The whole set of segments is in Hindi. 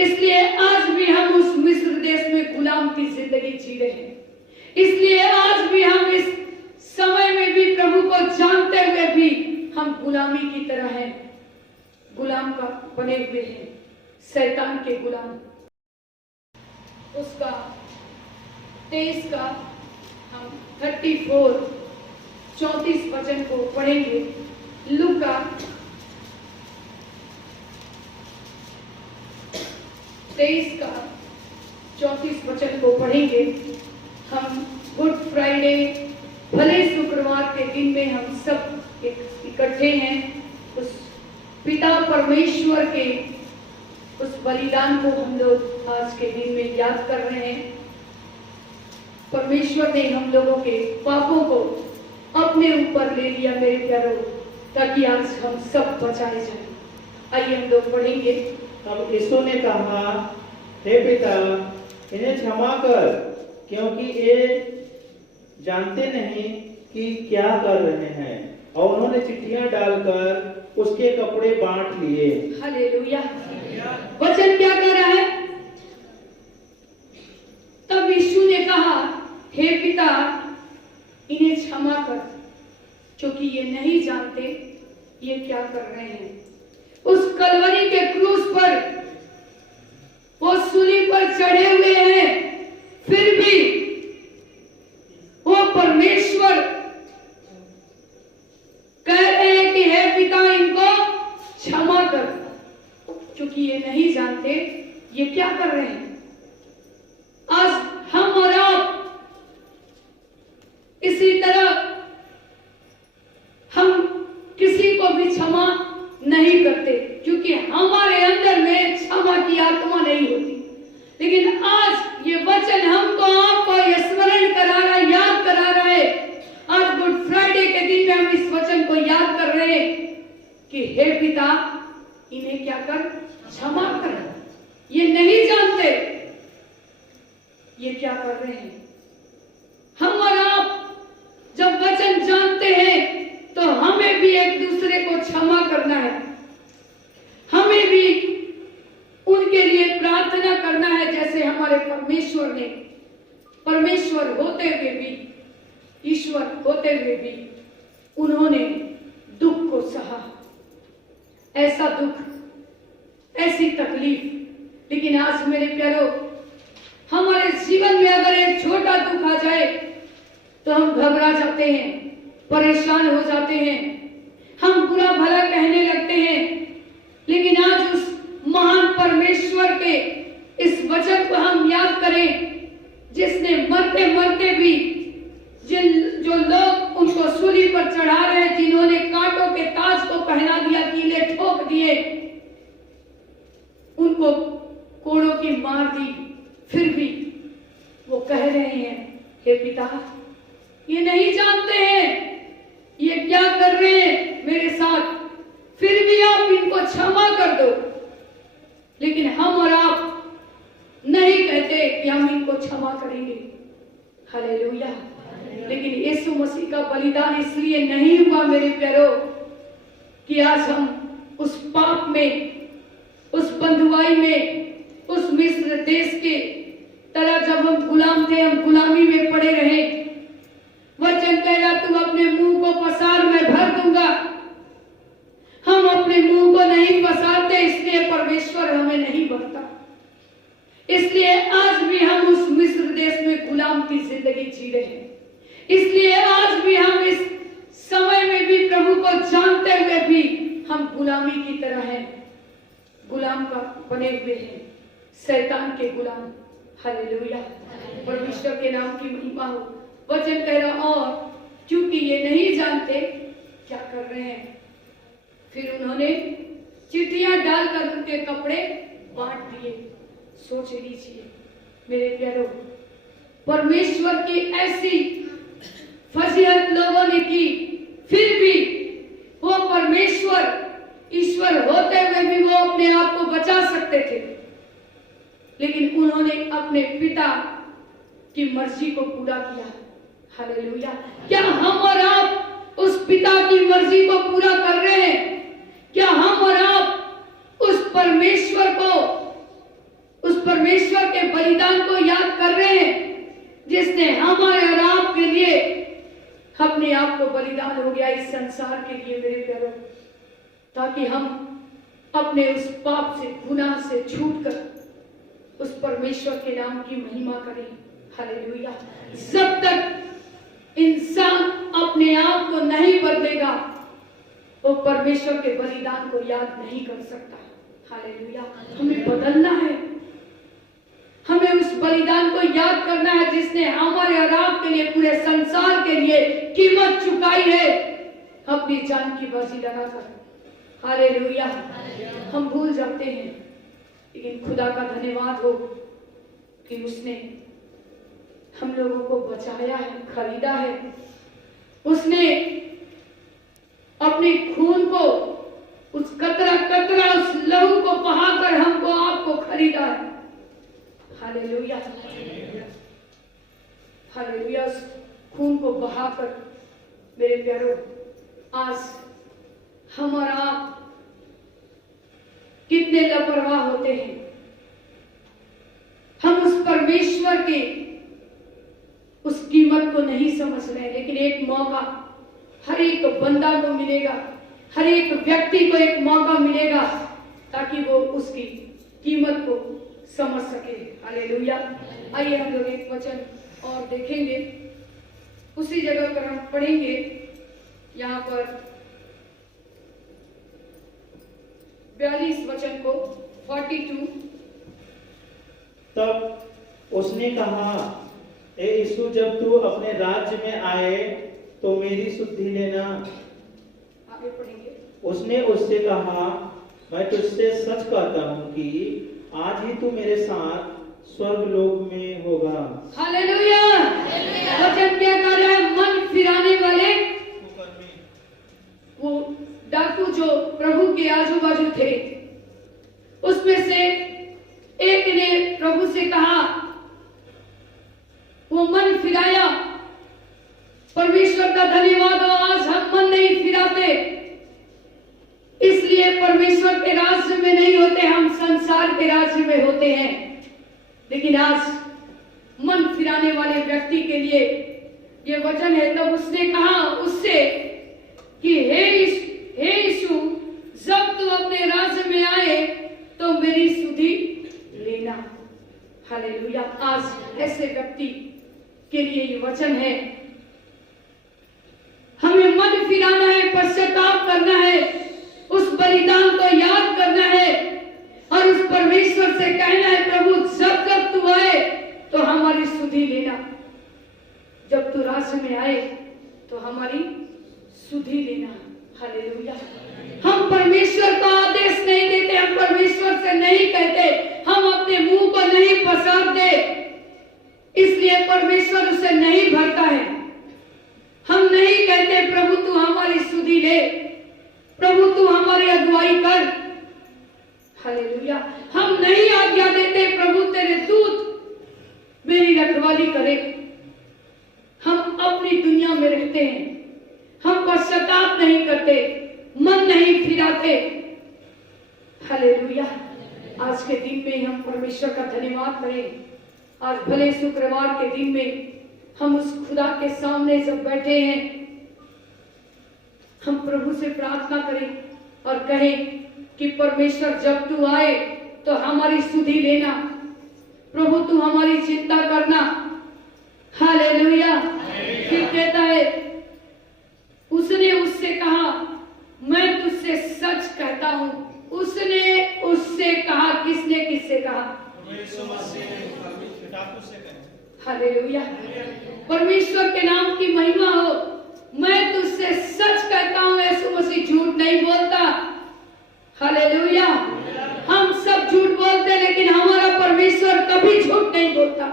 इसलिए आज भी हम उस मिस्र देश में गुलाम की जिंदगी जी रहे हैं। इसलिए आज भी हम इस समय में भी प्रभु को जानते हुए भी हम गुलामी की तरह हैं, गुलाम का बने हुए हैं, शैतान के गुलाम। उसका 23 का हम 34 वचन को पढ़ेंगे। लूका 23 का 34 वचन को पढ़ेंगे। हम गुड फ्राइडे भले शुक्रवार के दिन में हम सब इकट्ठे हैं, उस पिता परमेश्वर के उस बलिदान को हम लोग आज के दिन में याद कर रहे हैं। परमेश्वर ने हम लोगों के पापों को अपने ऊपर ले लिया मेरे प्यारों, ताकि आज हम सब बचाए जाएं। आइए हम लोग पढ़ेंगे। तब यीशु ने कहा, हे पिता, इन्हें क्षमा कर, क्योंकि ये जानते नहीं कि क्या कर रहे हैं। और उन्होंने चिट्ठियां डालकर उसके कपड़े बांट लिए। हालेलुया। वचन क्या कह रहा है? तब यीशु ने कहा, हे पिता, इन्हें क्षमा कर, क्योंकि ये नहीं जानते ये क्या कर रहे हैं। उस कलवरी के क्रूस पर वो सूली पर चढ़े हुए हैं, फिर भी वो परमेश्वर कह रहे हैं कि हे पिता, इनको क्षमा कर, क्योंकि ये नहीं जानते ये क्या कर रहे हैं। आज हम और आप इसी तरह हम किसी को भी क्षमा नहीं करते, क्योंकि हमारे अंदर में क्षमा की आत्मा नहीं होती। लेकिन आज ये वचन हमको आपको ये स्मरण करा रहा है, याद करा रहा है। आज गुड फ्राइडे के दिन में हम इस वचन को याद कर रहे हैं कि हे पिता, इन्हें क्या कर, क्षमा कर। ये नहीं जानते ये क्या कर रहे हैं। हम और आप जब वचन जानते हैं तो हमें भी एक दूसरे को क्षमा करना है, हमें भी उनके लिए प्रार्थना करना है, जैसे हमारे परमेश्वर ने, परमेश्वर होते हुए भी, ईश्वर होते हुए भी उन्होंने दुख को सहा। ऐसा दुख, ऐसी तकलीफ। लेकिन आज मेरे प्यारो, हमारे जीवन में अगर एक छोटा दुख आ जाए तो हम घबरा जाते हैं, परेशान हो जाते हैं, हम बुरा भला कहने लगते हैं। लेकिन आज उस महान परमेश्वर के इस वचन को हम याद करें, जिसने मरते मरते भी जो लोग उनको सूली पर चढ़ा रहे हैं, जिन्होंने कांटों के ताज को पहना दिया, कीले ठोक दिए, उनको कोड़ों की मार दी, फिर भी वो कह रहे हैं, हे पिता, ये नहीं जानते हैं ये क्या कर रहे हैं मेरे साथ, फिर भी आप इनको क्षमा कर दो। लेकिन हम और आप नहीं कहते कि हम इनको क्षमा करेंगे। हालेलुया। लेकिन यीशु मसीह का बलिदान इसलिए नहीं हुआ मेरे प्यारो कि आज हम उस पाप में, उस बंधुआई में, उस मिस्र देश के तरह जब हम गुलाम थे, हम गुलामी में पड़े रहे। वचन कह रहा, तू अपने मुंह को पसार, मैं भर दूंगा। हम अपने मुंह को नहीं पसारते, इसलिए परमेश्वर हमें नहीं भरता। इसलिए आज भी हम उस मिस्र देश में गुलाम की जिंदगी जी रहे हैं। इसलिए आज भी हम इस समय में भी प्रभु को जानते हुए भी हम गुलामी की तरह हैं, गुलाम का बने हुए हैं, शैतान के गुलाम। हालेलुया। परमेश्वर के नाम की महिमा हो। वचन कह रहा, और क्योंकि ये नहीं जानते क्या कर रहे हैं, फिर उन्होंने चिट्ठियां डालकर उनके कपड़े बांट दिए। सोच लीजिए मेरे प्यारो, परमेश्वर की ऐसी फजीहत लोगों ने की, फिर भी वो परमेश्वर, ईश्वर होते हुए भी वो अपने आप को बचा सकते थे। लेकिन उन्होंने अपने पिता की मर्जी को पूरा किया। हालेलुया। क्या हम और आप उस पिता की मर्जी को पूरा कर रहे हैं? क्या हम और आप उस परमेश्वर को परमेश्वर के बलिदान को याद कर रहे हैं, जिसने हमारे और आपके लिए अपने आप को बलिदान हो गया इस संसार के लिए मेरे प्यारों, ताकि हम अपने उस पाप से, गुनाह से छूटकर उस परमेश्वर के नाम की महिमा करें। हालेलुया। जब तक इंसान अपने आप को नहीं बदलेगा, वो परमेश्वर के बलिदान को याद नहीं कर सकता। हालेलुया। हमें बदलना है, हमें उस बलिदान को याद करना है जिसने हमारे और आपके लिए, पूरे संसार के लिए कीमत चुकाई है अपनी जान की बाजी लगाकर। हालेलुया। हम भूल जाते हैं, लेकिन खुदा का धन्यवाद हो कि उसने हम लोगों को बचाया है, खरीदा है। उसने अपने खून को, उस कतरा कतरा उस लहू को बहाकर हमको, आपको खरीदा है। हालेलुया। हालेलुया। उस खून को बहाकर मेरे प्यारों, आज हम और आप कितने लापरवाह होते हैं। हम उस परमेश्वर के उस कीमत को नहीं समझ रहे, लेकिन एक मौका हर एक बंदा को मिलेगा, हर एक व्यक्ति को एक मौका मिलेगा ताकि वो उसकी कीमत को समझ सके। हालेलुया। आइए हम लोग एक वचन और देखेंगे, उसी जगह पर हम पढ़ेंगे। यहाँ पर 42 वचन को 42। तब उसने कहा, ए यीशु, जब तू अपने राज्य में आए तो मेरी सुधि लेना। आगे पढ़ेंगे। उसने उससे कहा, मैं तुझसे सच कहता हूँ कि आज ही तू मेरे साथ स्वर्ग लोक में होगा। हालेलुया। वचन क्या कर रहा है? मन फिराने वाले वो डाकू जो प्रभु के आजू बाजू थे, उसमें से एक ने प्रभु से कहा, वो मन फिराया। परमेश्वर का धन्यवाद हो, आज हम मन नहीं फिराते, इसलिए परमेश्वर के राज्य में नहीं होते, हम संसार के राज्य में होते हैं। लेकिन आज मन फिराने वाले व्यक्ति के लिए ये वचन है। तब उसने कहा उससे कि हे यीशु, जब तू अपने राज्य में आए तो मेरी सुधि लेना। हालेलुया। आज ऐसे व्यक्ति के लिए ये वचन है। हमें मन फिराना है, पश्चाताप करना है, उस बलिदान को याद करना है और उस परमेश्वर से कहना है, प्रभु जब जब तू आए तो हमारी सुधि लेना। जब तू राज्य में आए तो हमारी सुधि लेना। हालेलुया। हम परमेश्वर को आदेश नहीं देते, हम परमेश्वर से नहीं कहते, हम अपने मुंह को नहीं पसारते, इसलिए परमेश्वर उसे नहीं भरता है। हम नहीं कहते प्रभु तू हमारी सुधि ले, प्रभु तू हमारी अगुवाई कर। हालेलुया। हम नहीं आज्ञा देते प्रभु तेरे दूत मेरी रखवाली करे। हम अपनी दुनिया में रहते हैं, हम पश्चाताप नहीं करते, मन नहीं फिराते। हालेलुया। आज के दिन में हम परमेश्वर का धन्यवाद करें। आज भले शुक्रवार के दिन में हम उस खुदा के सामने जब बैठे हैं, हम प्रभु से प्रार्थना करें और कहें कि परमेश्वर जब तू आए तो हमारी सुधि लेना, प्रभु तू हमारी चिंता करना। हालेलुया। फिर कहता है, उसने उससे कहा, मैं तुझसे सच कहता हूं। उसने उससे कहा, किसने किससे कहा? हालेलुया। परमेश्वर के नाम की महिमा हो। मैं तुझसे सच कहता हूं, यीशु मसीह झूठ नहीं बोलता। हालेलुया। हम सब झूठ बोलते, लेकिन हमारा परमेश्वर कभी झूठ नहीं बोलता।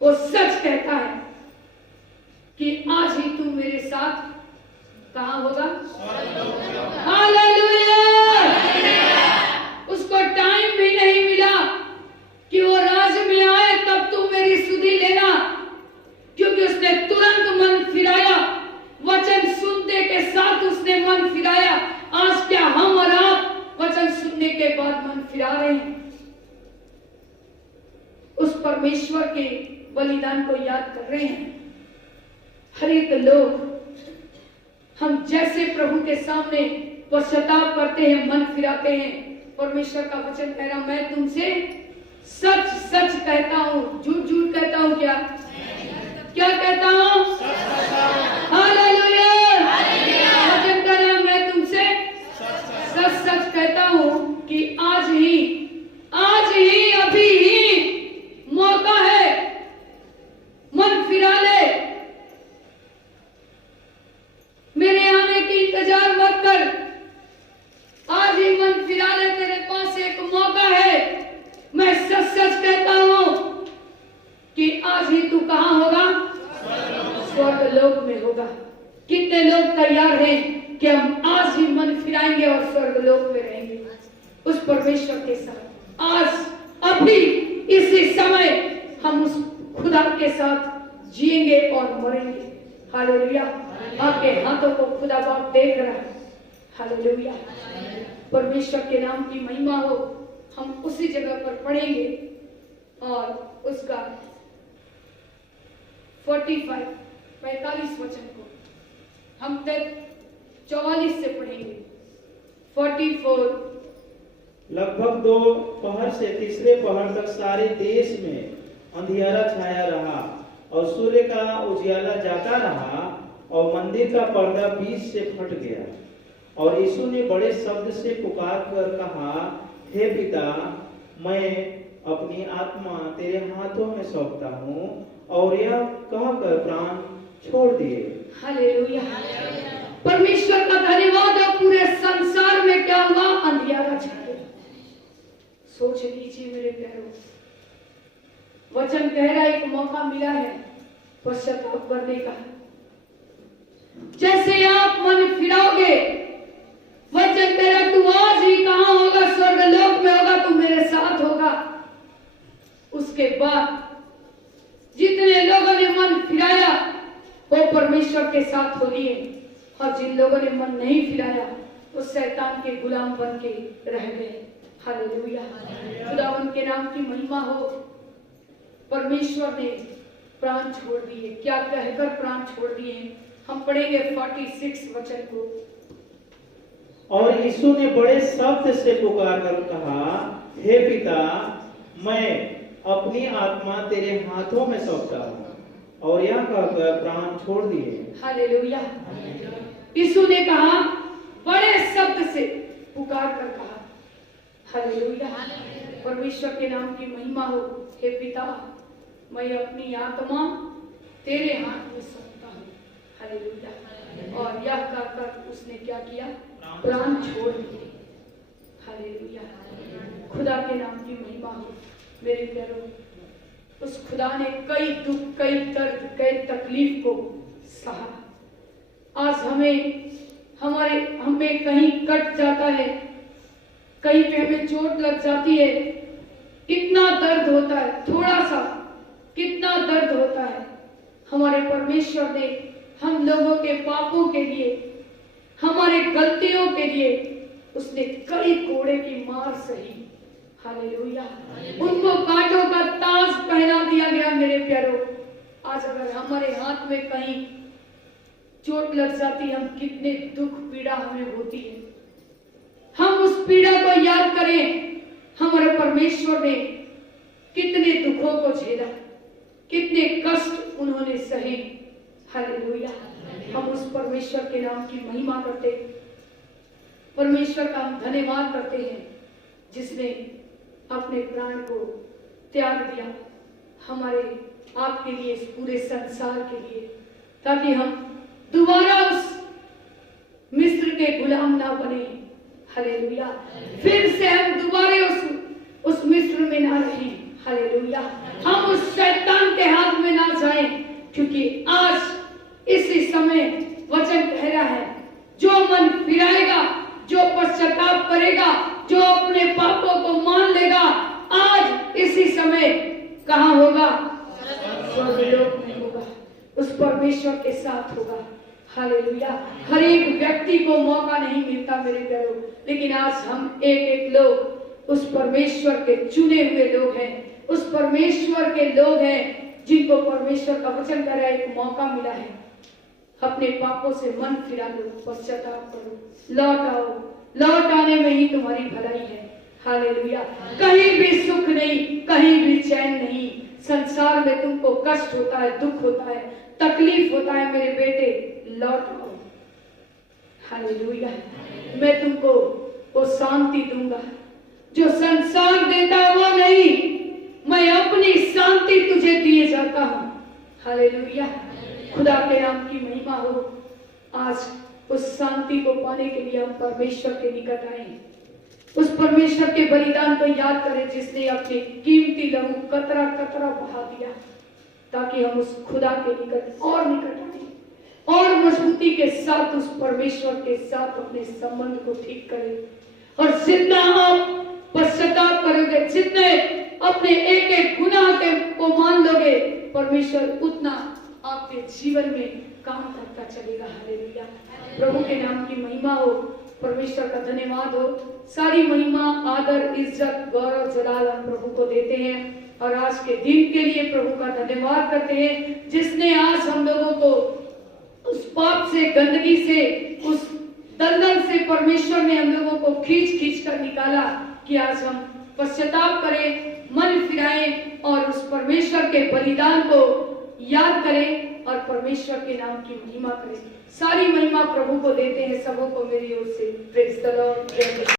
वो सच कहता है कि आज ही तू मेरे साथ कहां होगा? हालेलुया। उसको टाइम भी नहीं मिला कि वो राज्य में आए तब तू मेरी सुधि लेना, क्योंकि उसने तुरंत मन फिराया। वचन सुनने के साथ उसने मन फिराया। आज क्या हम और आप वचन सुनने के बाद मन फिरा रहे हैं? परमेश्वर के बलिदान को याद कर रहे हैं। हर एक लोग हम जैसे प्रभु के सामने पश्चाताप करते हैं, मन फिराते हैं, परमेश्वर का वचन कह रहा, मैं तुमसे सच सच कहता हूँ, झूठ झूठ कहता हूँ क्या? क्या कहता हूँ? हालेलुया। वचन कह रहा, मैं तुमसे सच सच कहता हूँ कि आज ही अभी ही मौका है, मन फिरा ले, मेरे आने की इंतजार मत कर, आज ही मन फिरा ले, तेरे पास एक मौका है। मैं सच सच कहता हूं कि आज ही तू कहां होगा? स्वर्ग लोक में होगा। कितने लोग तैयार हैं कि हम आज ही मन फिराएंगे और स्वर्ग लोक में रहेंगे उस परमेश्वर के साथ? आज अभी इसी समय हम उस खुदा के साथ जिएंगे और मरेंगे। हालेलुया। आपके हाथों को खुदा बाप देख रहा है। हालेलुया। परमेश्वर के नाम की महिमा हो। हम उसी जगह पर पढ़ेंगे और उसका 45 वचन को हम 44 से पढ़ेंगे। 44। लगभग 2 पहर से तीसरे पहर तक सारे देश में अंधियारा छाया रहा और सूर्य का उजियाला जाता रहा और मंदिर का पर्दा बीच से फट गया। और यीशु ने बड़े शब्द से पुकार कर कहा, हे पिता, मैं अपनी आत्मा तेरे हाथों में सौंपता हूँ। और यह कहकर प्राण छोड़ दिए। हालेलुया। परमेश्वर का धन्यवाद है। पूरे संसार में क्या हुआ? अंधियारा छा गया। सोच लीजिए मेरे प्यारों, वचन कह रहा है एक मौका मिला है पश्चाताप करने का। जैसे आप मन फिराओगे, वचन कह रहा तू आज ही कहां होगा? स्वर्ग लोक में होगा, तू मेरे साथ होगा। उसके बाद जितने लोगों ने मन फिराया वो परमेश्वर के साथ हो लिए, और जिन लोगों ने मन नहीं फिराया वो शैतान के गुलाम बन के रह गए। हालेलुया। खुदावन के नाम की महिमा हो। परमेश्वर ने प्राण छोड़ दिए। क्या कहकर प्राण छोड़ दिए? हम पढ़ेंगे 46 वचन को। और यीशु ने बड़े शब्द से पुकार कर कहा, हे पिता, मैं अपनी आत्मा तेरे हाथों में सौंपता हूँ। और यह कहकर प्राण छोड़ दिए। हालेलुया। यीशु ने कहा, बड़े शब्द से पुकार कर कहा। हालेलुया। परमेश्वर के नाम की महिमा हो। हे पिता, मैं अपनी आत्मा तेरे हाथ में सौंपता हूँ। हालेलुया। और यह कहकर उसने क्या किया? प्राण छोड़ दिए। हालेलुया। खुदा के नाम की महिमा हो। मेरे प्यारों, उस खुदा ने कई दुख, कई दर्द, कई तकलीफ को सहा। आज हमें कहीं कट जाता है, कहीं पे हमें चोट लग जाती है, कितना दर्द होता है, थोड़ा सा कितना दर्द होता है। हमारे परमेश्वर ने हम लोगों के पापों के लिए, हमारे गलतियों के लिए उसने कई कोड़े की मार सही। हालेलुया। उनको कांटों का ताज पहना दिया गया। मेरे प्यारों, आज अगर हमारे हाथ में कहीं चोट लग जाती, हम कितने दुख पीड़ा हमें होती है। हम उस पीड़ा को याद करें, हमारे परमेश्वर ने कितने दुखों को झेला, कितने कष्ट उन्होंने सहे। हालेलुया। हम उस परमेश्वर के नाम की महिमा करते, परमेश्वर का हम धन्यवाद करते हैं जिसने अपने प्राण को त्याग दिया हमारे आपके लिए, इस पूरे संसार के लिए, ताकि हम दोबारा उस मिस्र के गुलाम ना बने। हालेलुया। फिर से हम दोबारा उस मिस्र में ना रहें। हालेलुया। हम उस शैतान के हाथ में ना जाएं, क्योंकि आज इसी समय वचन कह रहा है, जो मन फिराएगा, जो पश्चाताप करेगा, जो अपने पापों को मान लेगा, आज इसी समय कहां होगा? स्वर्गलोक में होगा, उस परमेश्वर के साथ होगा। हालेलुया। हर एक व्यक्ति को मौका नहीं मिलता मेरे प्यारों, लेकिन आज हम एक एक लोग उस परमेश्वर के चुने हुए लोग हैं उस परमेश्वर के लोग हैं जिनको परमेश्वर का वचन कह रहा है एक मौका मिला है। अपने पापों से मन फिरा लो, पश्चाताप करो, लौट आओ। लौट आने में ही तुम्हारी भलाई है। हालेलुया। कहीं भी सुख नहीं, कहीं भी चैन नहीं। संसार में तुमको कष्ट होता है, दुख होता है, तकलीफ होता है, मेरे बेटे लौट आओ। हालेलुया। मैं तुमको वो शांति दूंगा जो संसार देता है, वो नहीं, मैं अपनी शांति तुझे दिए जाता हूं। हालेलुया। खुदा के नाम की महिमा हो। आज उस शांति को पाने के लिए हम परमेश्वर के निकट आए हैं। उस परमेश्वर के बलिदान को याद करें जिसने अपने कीमती लहू कतरा कतरा बहा दिया, ताकि हम उस खुदा के निकट और निकट आए और मजबूती के साथ उस परमेश्वर के साथ अपने संबंध को ठीक करें। और जितना आप पश्चाताप करोगे, जितने अपने एक एक गुनाह को मान लोगे, परमेश्वर उतना आपके जीवन में काम करता चलेगा। हालेलुया। प्रभु के नाम की महिमा हो। परमेश्वर का धन्यवाद हो। सारी महिमा, आदर, इज्जत, गौरव, जलाल हम प्रभु को देते हैं। और आज के दिन के लिए प्रभु का धन्यवाद करते हैं जिसने आज हम लोगों को उस पाप से, गंदगी से, उस दलदल से परमेश्वर ने हम लोगों को खींच खींच कर निकाला कि आज हम पश्चाताप करें, मन फिराएं और उस परमेश्वर के बलिदान को याद करें और परमेश्वर के नाम की महिमा करें। सारी महिमा प्रभु को देते हैं। सबों को मेरी ओर से प्रेज़ द लॉर्ड।